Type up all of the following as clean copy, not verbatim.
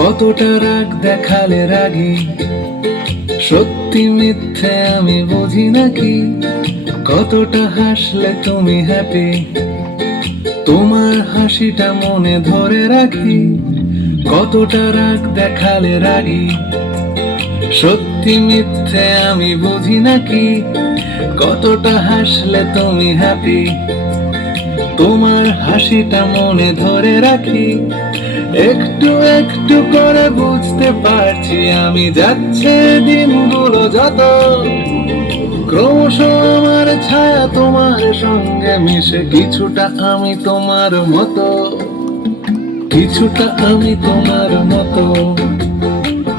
কতটা রাগ দেখালে রাগি, সত্যি মিথ্যে আমি বুঝি নাকি? কতটা হাসলে তুমি হ্যাপি, তোমার হাসিটা মনে ধরে রাখি। কতটা রাগ দেখালে রাগি, সত্যি মিথ্যে আমি বুঝি নাকি? কতটা হাসলে তুমি হ্যাপি, তোমার হাসিটা মনে ধরে রাখি। একটু একটু করে বুঝতে পারছি আমি, যাচ্ছে দিনগুলো যত, ক্রমশ আমার ছায়া তোমার সঙ্গে মিশে। কিছুটা আমি তোমার মতো, কিছুটা আমি তোমার মতো,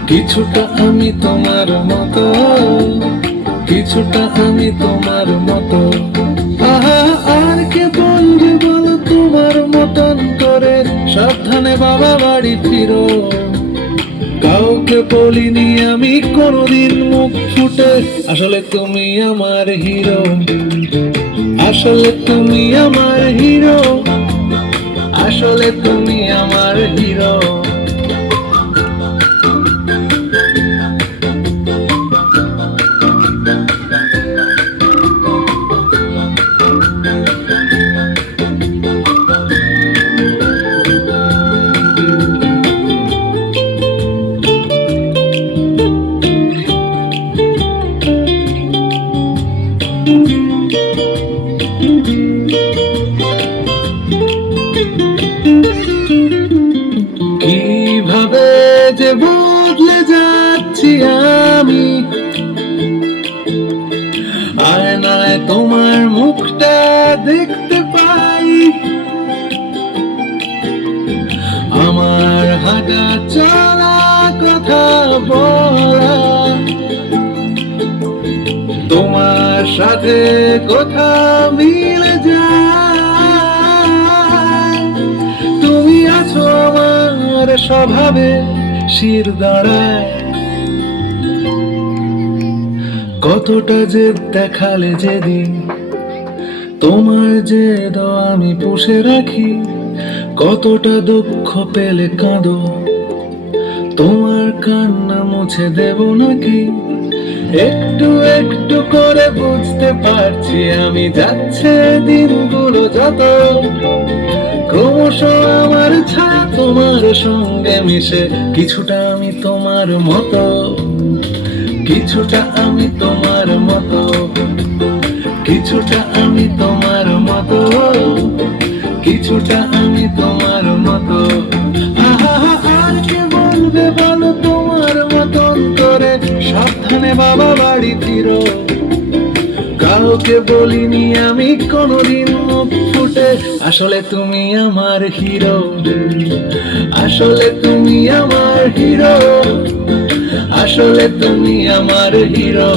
কিছুটা আমি তোমার মতো, কিছুটা আমি তোমার মতো। আহা, আর কে বলবে বলো তোমার মতন করে, সাবধানে বাবা বাড়ি ফিরো। কাউকে বলিনি আমি কোনোদিন মুখ ফুটে, আসলে তুমি আমার হিরো, আসলে তুমি আমার হিরো, আসলে তুমি আমার হিরো। কিভাবে যে বদলে যাচ্ছি আমি, আয়নায় তোমার মুখটা দেখতে পাই। আমার হাঁটা চলা কথা বলা, তোমার সাথে কথা মিলে যায়। তুমি আছো আমার স্বভাবে শির দাঁড়ায়। কতটা যে দেখালে যেদিন, তোমার যে আমি পুষে রাখি। কতটা দুঃখ পেলে কাঁদো, তোমার কান্না মুছে দেব নাকি? একটু একটু করে বুঝতে পারছি আমি, যাচ্ছে দিনগুলো যত, ক্রমশ আমার ছায়া তোমার সঙ্গে মিশে। কিছুটা আমি তোমার মতো, কিছুটা আমি তোমার মতো, কিছুটা আমি তোমার মতো, কিছুটা আমি তোমার মতো। আহা, আর কে বলবে বলো তোমার মতন করে, সাবধানে বাবা বাড়ি ফিরো। কাউকে বলিনি আমি কোনোদিন মুখ ফুটে, আসলে তুমি আমার হিরো, আসলে তুমি আমার হিরো, আসলে তুমি আমার হিরো।